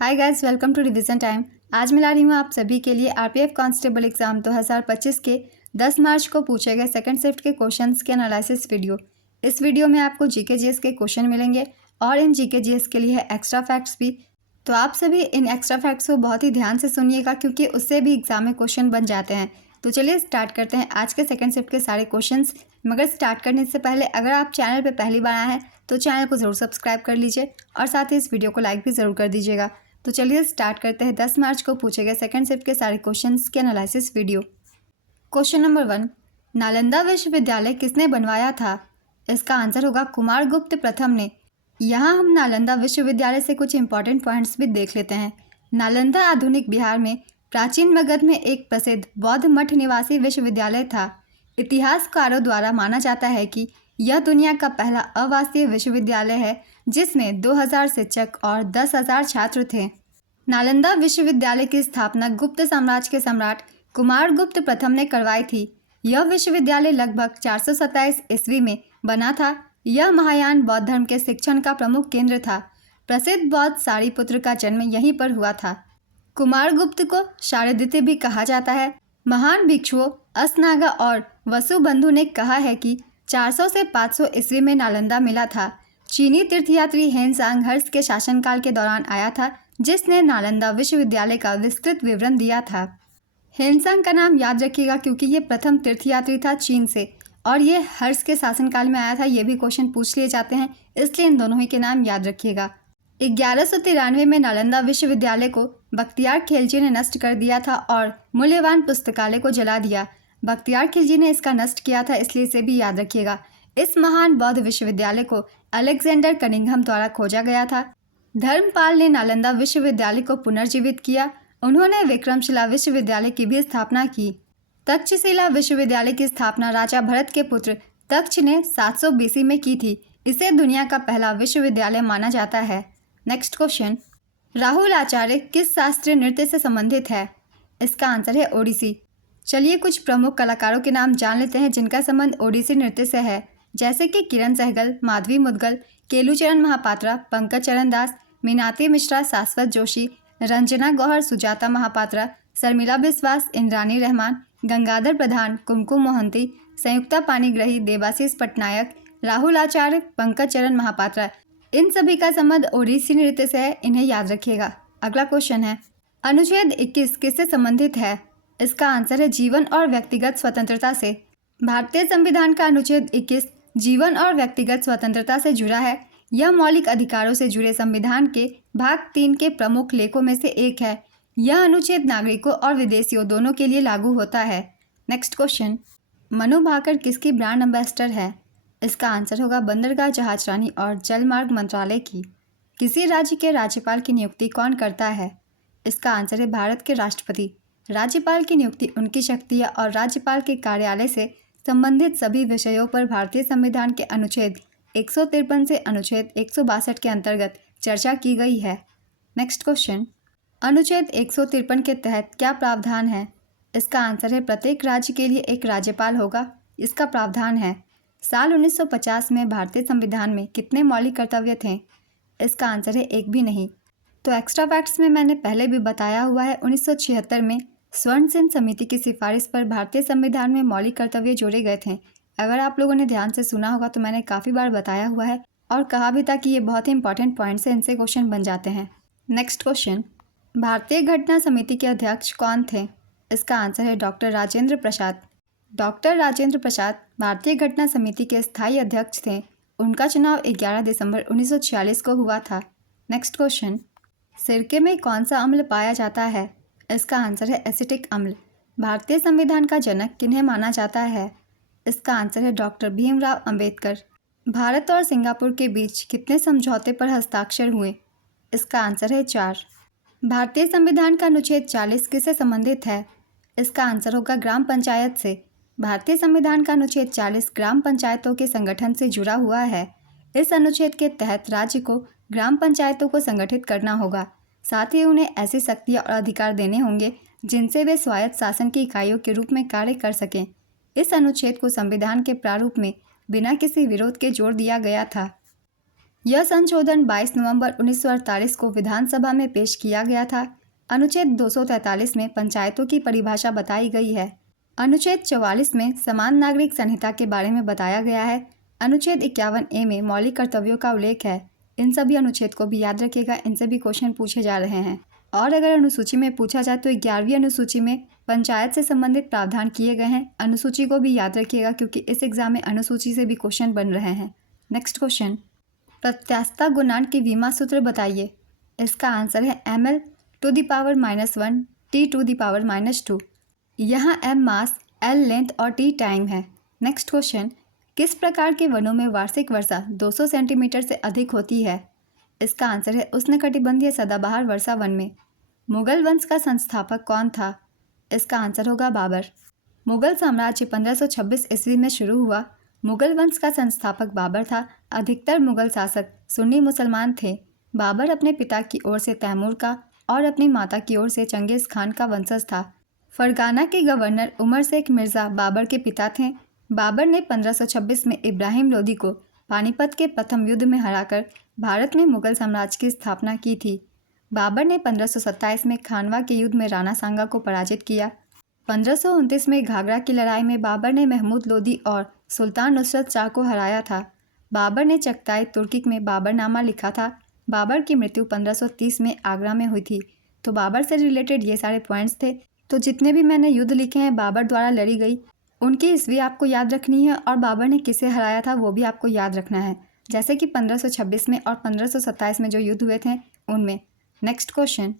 Hi guys, welcome to revision time. आज मैं ला रही हूँ आप सभी के लिए आरपीएफ कांस्टेबल एग्जाम 2025 के 10 मार्च को पूछे गए सेकंड शिफ्ट के क्वेश्चंस के एनालिसिस वीडियो। इस वीडियो में आपको जीके जीएस के क्वेश्चन मिलेंगे और इन जीके जीएस के लिए है एक्स्ट्रा फैक्ट्स भी। तो आप सभी इन एक्स्ट्रा फैक्ट्स को बहुत ही ध्यान से सुनिएगा क्योंकि उससे भी एग्जाम में क्वेश्चन बन जाते हैं। तो चलिए स्टार्ट करते हैं आज के सेकंड शिफ्ट के सारे क्वेश्चंस। मगर स्टार्ट करने से पहले अगर आप चैनल पर पहली बार आए हैं तो चैनल को ज़रूर सब्सक्राइब कर लीजिए और साथ ही इस वीडियो को लाइक भी ज़रूर कर दीजिएगा। तो चलिए स्टार्ट करते हैं 10 मार्च को पूछे गए सेकंड शिफ्ट के सारे क्वेश्चंस के analysis video. Question number 1, Nalanda विश्वविद्यालय किसने बनवाया था? इसका आंसर होगा कुमारगुप्त प्रथम ने। यहाँ हम नालंदा विश्वविद्यालय से कुछ इंपॉर्टेंट पॉइंट्स भी देख लेते हैं। नालंदा आधुनिक बिहार में प्राचीन मगध में एक प्रसिद्ध बौद्ध मठ निवासी विश्वविद्यालय था। इतिहासकारों द्वारा माना जाता है कि यह दुनिया का पहला आवासीय विश्वविद्यालय है जिसमें 2000 शिक्षक और 10,000 छात्र थे। नालंदा विश्वविद्यालय की स्थापना गुप्त साम्राज्य के सम्राट कुमारगुप्त प्रथम ने करवाई थी। यह विश्वविद्यालय लगभग 427 ईस्वी में बना था। यह महायान बौद्ध धर्म के शिक्षण का प्रमुख केंद्र था। प्रसिद्ध बौद्ध सारिपुत्र का जन्म यहीं पर हुआ था। कुमारगुप्त को शारदित्य भी कहा जाता है। महान भिक्षुओं असनागा और वसुबंधु ने कहा है कि 400 से 500 ईस्वी में नालंदा मिला था। चीनी तीर्थयात्री हेनसांग हर्ष के शासनकाल के दौरान आया था जिसने नालंदा विश्वविद्यालय का विस्तृत विवरण दिया था। हेनसांग का नाम याद रखिएगा क्योंकि ये प्रथम तीर्थयात्री था चीन से और ये हर्ष के शासनकाल में आया था। ये भी क्वेश्चन पूछ लिए जाते हैं, इसलिए इन दोनों ही के नाम याद रखिएगा। 1193 में नालंदा विश्वविद्यालय को बख्तियार खिलजी ने नष्ट कर दिया था और मूल्यवान पुस्तकालय को जला दिया। बख्तियार खिलजी ने इसका नष्ट किया था, इसलिए इसे भी याद रखिएगा। इस महान बौद्ध विश्वविद्यालय को अलेक्जेंडर कनिंघम द्वारा खोजा गया था। धर्मपाल ने नालंदा विश्वविद्यालय को पुनर्जीवित किया। उन्होंने विक्रमशिला विश्वविद्यालय की भी स्थापना की। तक्षशिला विश्वविद्यालय की स्थापना राजा भरत के पुत्र तक्ष ने 700 बीसी में की थी। इसे दुनिया का पहला विश्वविद्यालय माना जाता है। नेक्स्ट क्वेश्चन, राहुल आचार्य किस शास्त्रीय नृत्य से संबंधित है? इसका आंसर है ओडिसी। चलिए कुछ प्रमुख कलाकारों के नाम जान लेते हैं जिनका संबंध ओडिसी नृत्य से है, जैसे कि किरण सहगल, माधवी मुदगल, केलुचरण महापात्रा, पंकज चरण दास, मीनाती मिश्रा, शाश्वत जोशी, रंजना गौहर, सुजाता महापात्रा, शर्मिला बिस्वास, इंद्रानी रहमान, गंगाधर प्रधान, कुमकुम मोहंती, संयुक्ता पाणिग्रही, देवाशीष पटनायक, राहुल आचार्य, पंकज चरण महापात्रा, इन सभी का संबंध ओडिसी नृत्य से है, इन्हें याद रखिएगा। अगला क्वेश्चन है, अनुच्छेद 21 किससे संबंधित है? इसका आंसर है जीवन और व्यक्तिगत स्वतंत्रता से। भारतीय संविधान का अनुच्छेद 21 जीवन और व्यक्तिगत स्वतंत्रता से जुड़ा है। यह मौलिक अधिकारों से जुड़े संविधान के भाग 3 के प्रमुख लेखों में से एक है। यह अनुच्छेद नागरिकों और विदेशियों दोनों के लिए लागू होता है। नेक्स्ट क्वेश्चन, मनु भाकर किसकी ब्रांड एम्बेसडर है? इसका आंसर होगा बंदरगाह जहाजरानी और जलमार्ग मंत्रालय की। किसी राज्य के राज्यपाल की नियुक्ति कौन करता है? इसका आंसर है भारत के राष्ट्रपति। राज्यपाल की नियुक्ति उनकी शक्तियाँ और राज्यपाल के कार्यालय से संबंधित सभी विषयों पर भारतीय संविधान के अनुच्छेद 153 से अनुच्छेद 162 के अंतर्गत चर्चा की गई है। नेक्स्ट क्वेश्चन, अनुच्छेद 153 के तहत क्या प्रावधान है? इसका आंसर है प्रत्येक राज्य के लिए एक राज्यपाल होगा। इसका प्रावधान है। साल 1950 में भारतीय संविधान में कितने मौलिक कर्तव्य थे? इसका आंसर है एक भी नहीं। तो एक्स्ट्रा फैक्ट्स में मैंने पहले भी बताया हुआ है, 1976 में स्वर्ण सेन समिति की सिफारिश पर भारतीय संविधान में मौलिक कर्तव्य जोड़े गए थे। अगर आप लोगों ने ध्यान से सुना होगा तो मैंने काफ़ी बार बताया हुआ है और कहा भी था कि ये बहुत ही इंपॉर्टेंट पॉइंट्स हैं, इनसे क्वेश्चन बन जाते हैं। नेक्स्ट क्वेश्चन, भारतीय घटना समिति के अध्यक्ष कौन थे? इसका आंसर है डॉक्टर राजेंद्र प्रसाद। डॉक्टर राजेंद्र प्रसाद भारतीय घटना समिति के स्थायी अध्यक्ष थे। उनका चुनाव 11 दिसंबर 1946 को हुआ था। नेक्स्ट क्वेश्चन, सिरके में कौन सा अम्ल पाया जाता है? इसका आंसर है एसिटिक अम्ल। भारतीय संविधान का जनक किन्हें माना जाता है? इसका आंसर है डॉक्टर भीमराव अंबेडकर। भारत और सिंगापुर के बीच कितने समझौते पर हस्ताक्षर हुए? इसका आंसर है 4। भारतीय संविधान का अनुच्छेद 40 किससे संबंधित है? इसका आंसर होगा ग्राम पंचायत से। भारतीय संविधान का अनुच्छेद 40 ग्राम पंचायतों के संगठन से जुड़ा हुआ है। इस अनुच्छेद के तहत राज्य को ग्राम पंचायतों को संगठित करना होगा, साथ ही उन्हें ऐसी शक्तियाँ और अधिकार देने होंगे जिनसे वे स्वायत्त शासन की इकाइयों के रूप में कार्य कर सकें। इस अनुच्छेद को संविधान के प्रारूप में बिना किसी विरोध के जोड़ दिया गया था। यह संशोधन 22 नवंबर 1948 को विधानसभा में पेश किया गया था। अनुच्छेद 243 में पंचायतों की परिभाषा बताई गई है। अनुच्छेद 44 में समान नागरिक संहिता के बारे में बताया गया है। अनुच्छेद 51A में मौलिक कर्तव्यों का उल्लेख है। इन सभी अनुच्छेद को भी याद रखिएगा, इनसे भी क्वेश्चन पूछे जा रहे हैं। और अगर अनुसूची में पूछा जाए तो 11वीं अनुसूची में पंचायत से संबंधित प्रावधान किए गए हैं। अनुसूची को भी याद रखिएगा क्योंकि इस एग्जाम में अनुसूची से भी क्वेश्चन बन रहे हैं। नेक्स्ट क्वेश्चन, प्रत्यास्थता गुणांक की विमा सूत्र बताइए। इसका आंसर है ml to the power -1 t to the power -2। यहाँ m मास, l लेंथ और t टाइम है। नेक्स्ट क्वेश्चन, किस प्रकार के वनों में वार्षिक वर्षा 200 सेंटीमीटर से अधिक होती है। इसका आंसर है उष्णकटिबंधीय सदाबहार वर्षा वन में। मुगल वंश का संस्थापक कौन था। इसका आंसर होगा बाबर। मुगल साम्राज्य 1526 ईस्वी में शुरू हुआ। मुगल वंश का संस्थापक बाबर था। अधिकतर मुगल शासक सुन्नी मुसलमान थे। बाबर अपने पिता की ओर से तैमूर का और अपनी माता की ओर से चंगेज़ खान का वंशज था। फरगाना के गवर्नर उमर शेख मिर्ज़ा बाबर के पिता थे। बाबर ने 1526 में इब्राहिम लोदी को पानीपत के प्रथम युद्ध में हराकर भारत में मुगल साम्राज्य की स्थापना की थी। बाबर ने 1527 में खानवा के युद्ध में राणा सांगा को पराजित किया। 1529 में घाघरा की लड़ाई में बाबर ने महमूद लोदी और सुल्तान नुसरत शाह को हराया था। बाबर ने चगताई तुर्की में बाबरनामा लिखा था। बाबर की मृत्यु 1530 में आगरा में हुई थी। तो बाबर से रिलेटेड ये सारे पॉइंट्स थे। तो जितने भी मैंने युद्ध लिखे हैं बाबर द्वारा लड़ी गई, उनकी ईस्वी आपको याद रखनी है और बाबर ने किसे हराया था वो भी आपको याद रखना है, जैसे कि 1526 में और 1527 में जो युद्ध हुए थे उनमें। नेक्स्ट क्वेश्चन,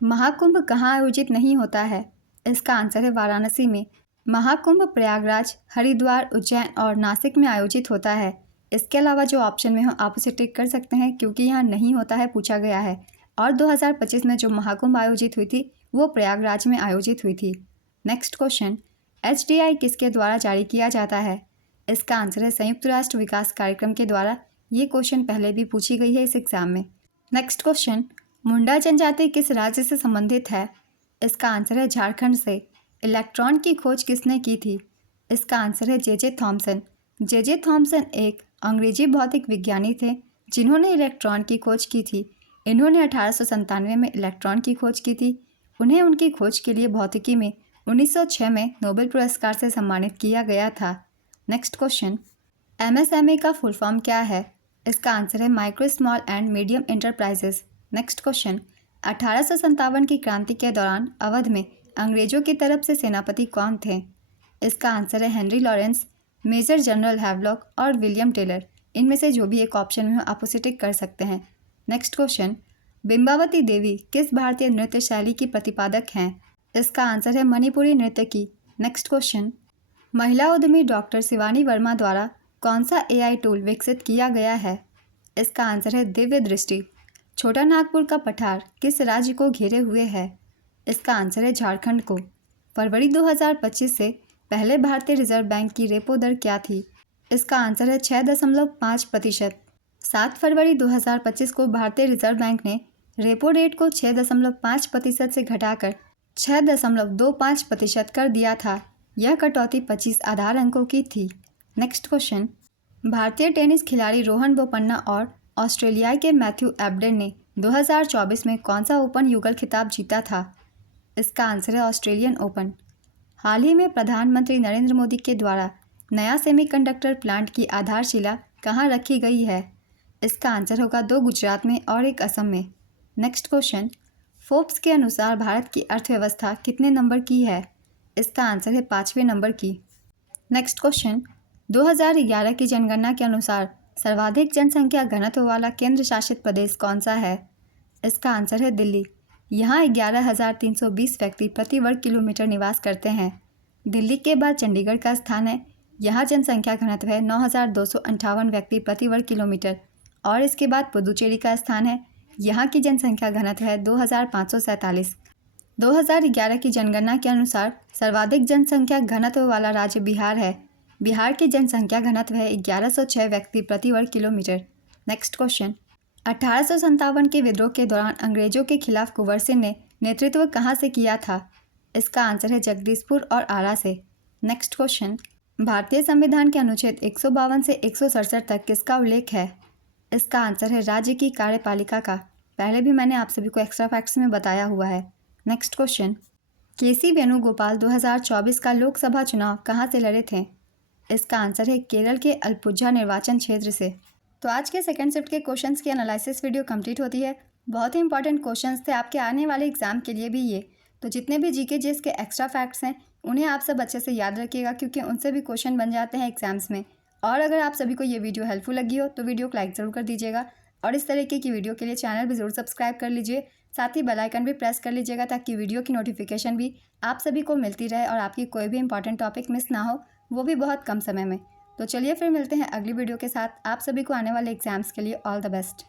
महाकुंभ कहाँ आयोजित नहीं होता है। इसका आंसर है वाराणसी में। महाकुंभ प्रयागराज, हरिद्वार, उज्जैन और नासिक में आयोजित होता है। इसके अलावा जो ऑप्शन में हो आप उसे टिक कर सकते हैं क्योंकि यहाँ नहीं होता है पूछा गया है। और 2025 में जो महाकुंभ आयोजित हुई थी वो प्रयागराज में आयोजित हुई थी। नेक्स्ट क्वेश्चन, HDI किसके द्वारा जारी किया जाता है। इसका आंसर है संयुक्त राष्ट्र विकास कार्यक्रम के द्वारा। ये क्वेश्चन पहले भी पूछी गई है इस एग्जाम में। नेक्स्ट क्वेश्चन, मुंडा जनजाति किस राज्य से संबंधित है। इसका आंसर है झारखंड से। इलेक्ट्रॉन की खोज किसने की थी। इसका आंसर है जे थॉमसन। जे थॉमसन एक अंग्रेजी भौतिक विज्ञानी थे जिन्होंने इलेक्ट्रॉन की खोज की थी। इन्होंने 1897 में इलेक्ट्रॉन की खोज की थी। उन्हें उनकी खोज के लिए भौतिकी में 1906 में नोबेल पुरस्कार से सम्मानित किया गया था। नेक्स्ट क्वेश्चन, MSME का फुल फॉर्म क्या है। इसका आंसर है micro small and medium enterprises. Next question, 1857 की क्रांति के दौरान अवध में अंग्रेजों की तरफ से सेनापति कौन थे। इसका आंसर है Henry Lawrence, Major General Havelock और विलियम टेलर। इनमें से जो भी एक ऑप्शन में हो आप उसे टिक कर सकते हैं। नेक्स्ट क्वेश्चन, बिंबावती देवी किस भारतीय नृत्य शैली की प्रतिपादक हैं। इसका आंसर है मणिपुरी नृत्य की। नेक्स्ट क्वेश्चन, महिला उद्यमी डॉक्टर शिवानी वर्मा द्वारा कौन सा AI टूल विकसित किया गया है। इसका आंसर है दिव्य दृष्टि। छोटा नागपुर का पठार किस राज्य को घेरे हुए है। इसका आंसर है झारखंड को। फरवरी 2025 से पहले भारतीय रिजर्व बैंक की रेपो दर क्या थी। इसका आंसर है 6.5%। 7 फरवरी 2025 को भारतीय रिजर्व बैंक ने रेपो रेट को 6.5% से घटाकर 6.25% कर दिया था। यह कटौती 25 आधार अंकों की थी। नेक्स्ट क्वेश्चन, भारतीय टेनिस खिलाड़ी रोहन बोपन्ना और ऑस्ट्रेलिया के मैथ्यू एबडेन ने 2024 में कौन सा ओपन युगल खिताब जीता था। इसका आंसर है ऑस्ट्रेलियन ओपन। हाल ही में प्रधानमंत्री नरेंद्र मोदी के द्वारा नया सेमीकंडक्टर प्लांट की आधारशिला कहाँ रखी गई है। इसका आंसर होगा 2 गुजरात में और 1 असम में। नेक्स्ट क्वेश्चन, फोर्ब्स के अनुसार भारत की अर्थव्यवस्था कितने नंबर की है। इसका आंसर है 5वें नंबर की। नेक्स्ट क्वेश्चन, 2011 की जनगणना के अनुसार सर्वाधिक जनसंख्या घनत्व वाला केंद्र शासित प्रदेश कौन सा है। इसका आंसर है दिल्ली। यहाँ 11,320 व्यक्ति प्रति वर्ग किलोमीटर निवास करते हैं। दिल्ली के बाद चंडीगढ़ का स्थान है। यहाँ जनसंख्या घनत्व है 9,258 व्यक्ति प्रति वर्ग किलोमीटर। और इसके बाद पुदुचेरी का स्थान है। यहाँ की जनसंख्या घनत्व है 2,547। 2011 की जनगणना के अनुसार सर्वाधिक जनसंख्या घनत्व वाला राज्य बिहार है। बिहार की जनसंख्या घनत्व है 1106 व्यक्ति प्रति वर्ग किलोमीटर। नेक्स्ट क्वेश्चन, 1857 के विद्रोह के दौरान अंग्रेजों के खिलाफ कुंवर सिंह ने नेतृत्व कहाँ से किया था। इसका आंसर है जगदीशपुर और आरा से। नेक्स्ट क्वेश्चन, भारतीय संविधान के अनुच्छेद 152 से 167 तक किसका उल्लेख है। इसका आंसर है राज्य की कार्यपालिका का। पहले भी मैंने आप सभी को एक्स्ट्रा फैक्ट्स में बताया हुआ है। नेक्स्ट क्वेश्चन, केसी वेणुगोपाल 2024 का लोकसभा चुनाव कहाँ से लड़े थे? इसका आंसर है केरल के अलपुझा निर्वाचन क्षेत्र से। तो आज के सेकंड शिफ्ट के क्वेश्चंस की एनालिसिस वीडियो कंप्लीट होती है। बहुत ही इंपॉर्टेंट क्वेश्चंस थे आपके आने वाले एग्जाम के लिए भी ये। तो जितने भी जीके जीएस के एक्स्ट्रा फैक्ट्स हैं उन्हें आप सब अच्छे से याद रखिएगा, क्योंकि उनसे भी क्वेश्चन बन जाते हैं एग्जाम्स में। और अगर आप सभी को ये वीडियो हेल्पफुल लगी हो तो वीडियो को लाइक ज़रूर कर दीजिएगा, और इस तरीके की वीडियो के लिए चैनल भी ज़रूर सब्सक्राइब कर लीजिए। साथ ही बेल आइकन भी प्रेस कर लीजिएगा, ताकि वीडियो की नोटिफिकेशन भी आप सभी को मिलती रहे और आपकी कोई भी इंपॉर्टेंट टॉपिक मिस ना हो, वो भी बहुत कम समय में। तो चलिए फिर मिलते हैं अगली वीडियो के साथ। आप सभी को आने वाले एग्जाम्स के लिए ऑल द बेस्ट।